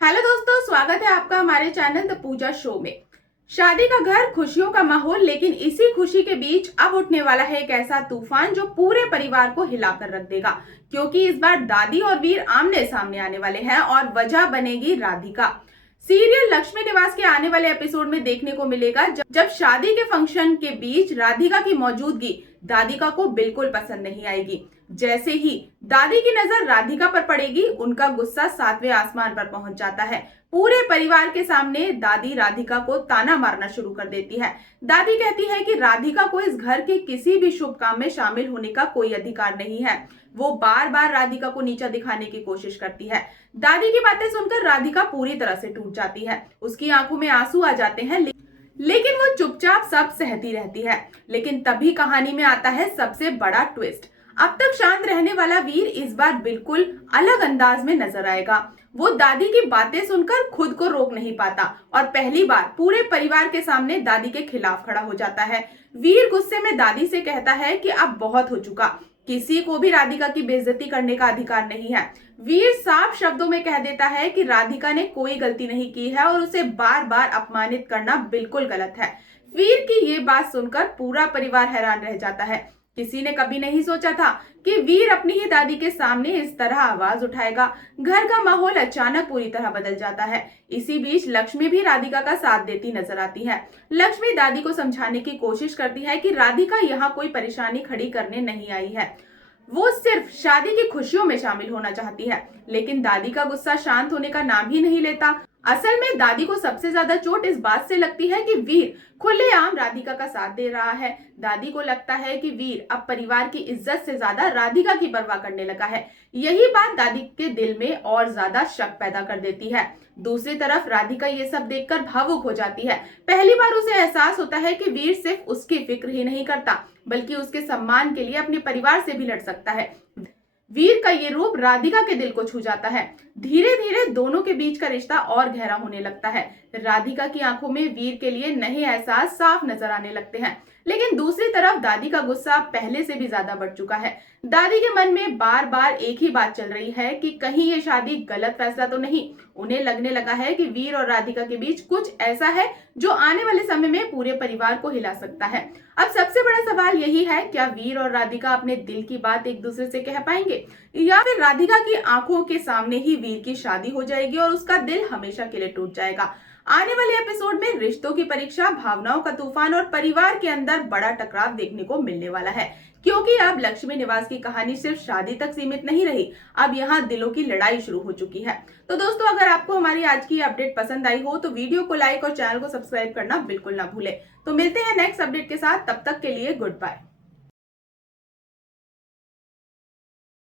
Hello दोस्तों, स्वागत है आपका हमारे चैनल द पूजा शो में। शादी का घर, खुशियों का माहौल, लेकिन इसी खुशी के बीच अब उठने वाला है एक ऐसा तूफान जो पूरे परिवार को हिलाकर रख देगा। क्योंकि इस बार दादी और वीर आमने सामने आने वाले हैं और वजह बनेगी राधिका। सीरियल लक्ष्मी निवास के आने वाले एपिसोड में देखने को मिलेगा जब शादी के फंक्शन के बीच राधिका की मौजूदगी दादिका को बिल्कुल पसंद नहीं आएगी। जैसे ही दादी की नजर राधिका पर पड़ेगी, उनका गुस्सा सातवें आसमान पर पहुंच जाता है। पूरे परिवार के सामने दादी राधिका को ताना मारना शुरू कर देती है। दादी कहती है कि राधिका को इस घर के किसी भी शुभ काम में शामिल होने का कोई अधिकार नहीं है। वो बार बार राधिका को नीचा दिखाने की कोशिश करती है। दादी की बातें सुनकर राधिका पूरी तरह से टूट जाती है। उसकी आंखों में आंसू आ जाते हैं, लेकिन वो चुपचाप सब सहती रहती है। लेकिन तभी कहानी में आता है सबसे बड़ा ट्विस्ट। अब तक शांत रहने वाला वीर इस बार बिल्कुल अलग अंदाज में नजर आएगा। वो दादी की बातें सुनकर खुद को रोक नहीं पाता और पहली बार पूरे परिवार के सामने दादी के खिलाफ खड़ा हो जाता है। वीर गुस्से में दादी से कहता है कि अब बहुत हो चुका, किसी को भी राधिका की बेइज्जती करने का अधिकार नहीं है। वीर साफ शब्दों में कह देता है कि राधिका ने कोई गलती नहीं की है और उसे बार बार अपमानित करना बिल्कुल गलत है। वीर की ये बात सुनकर पूरा परिवार हैरान रह जाता है। किसी ने कभी नहीं सोचा था कि वीर अपनी ही दादी के सामने इस तरह आवाज उठाएगा। घर का माहौल अचानक पूरी तरह बदल जाता है। इसी बीच लक्ष्मी भी राधिका का साथ देती नजर आती है। लक्ष्मी दादी को समझाने की कोशिश करती है कि राधिका यहाँ कोई परेशानी खड़ी करने नहीं आई है, वो सिर्फ शादी की खुशियों में शामिल होना चाहती है। लेकिन दादी का गुस्सा शांत होने का नाम ही नहीं लेता। असल में दादी को सबसे ज्यादा चोट इस बात से लगती है कि वीर खुलेआम राधिका का साथ दे रहा है। दादी को लगता है कि वीर अब परिवार की इज्जत से ज्यादा राधिका की परवाह करने लगा है। यही बात दादी के दिल में और ज्यादा शक पैदा कर देती है। दूसरी तरफ राधिका ये सब देखकर भावुक हो जाती है। पहली बार उसे एहसास होता है कि वीर सिर्फ उसकी फिक्र ही नहीं करता, बल्कि उसके सम्मान के लिए अपने परिवार से भी लड़ सकता है। वीर का ये रूप राधिका के दिल को छू जाता है। धीरे धीरे दोनों के बीच का रिश्ता और गहरा होने लगता है। राधिका की आंखों में वीर के लिए नए एहसास साफ नजर आने लगते हैं। लेकिन दूसरी तरफ दादी का गुस्सा पहले से भी ज्यादा बढ़ चुका है। दादी के मन में बार बार एक ही बात चल रही है कि कहीं ये शादी गलत फैसला तो नहीं। उन्हें लगने लगा है कि वीर और राधिका के बीच कुछ ऐसा है जो आने वाले समय में पूरे परिवार को हिला सकता है। अब सबसे बड़ा सवाल यही है, क्या वीर और राधिका अपने दिल की बात एक दूसरे से कह पाएंगे, या फिर राधिका की आंखों के सामने ही वीर की शादी हो जाएगी और उसका दिल हमेशा के लिए टूट जाएगा। आने वाले एपिसोड में रिश्तों की परीक्षा, भावनाओं का तूफान और परिवार के अंदर बड़ा टकराव देखने को मिलने वाला है। क्योंकि अब लक्ष्मी निवास की कहानी सिर्फ शादी तक सीमित नहीं रही, अब यहाँ दिलों की लड़ाई शुरू हो चुकी है। तो दोस्तों, अगर आपको हमारी आज की अपडेट पसंद आई हो तो वीडियो को लाइक और चैनल को सब्सक्राइब करना बिल्कुल ना भूले। तो मिलते हैं नेक्स्ट अपडेट के साथ, तब तक के लिए गुड बाय।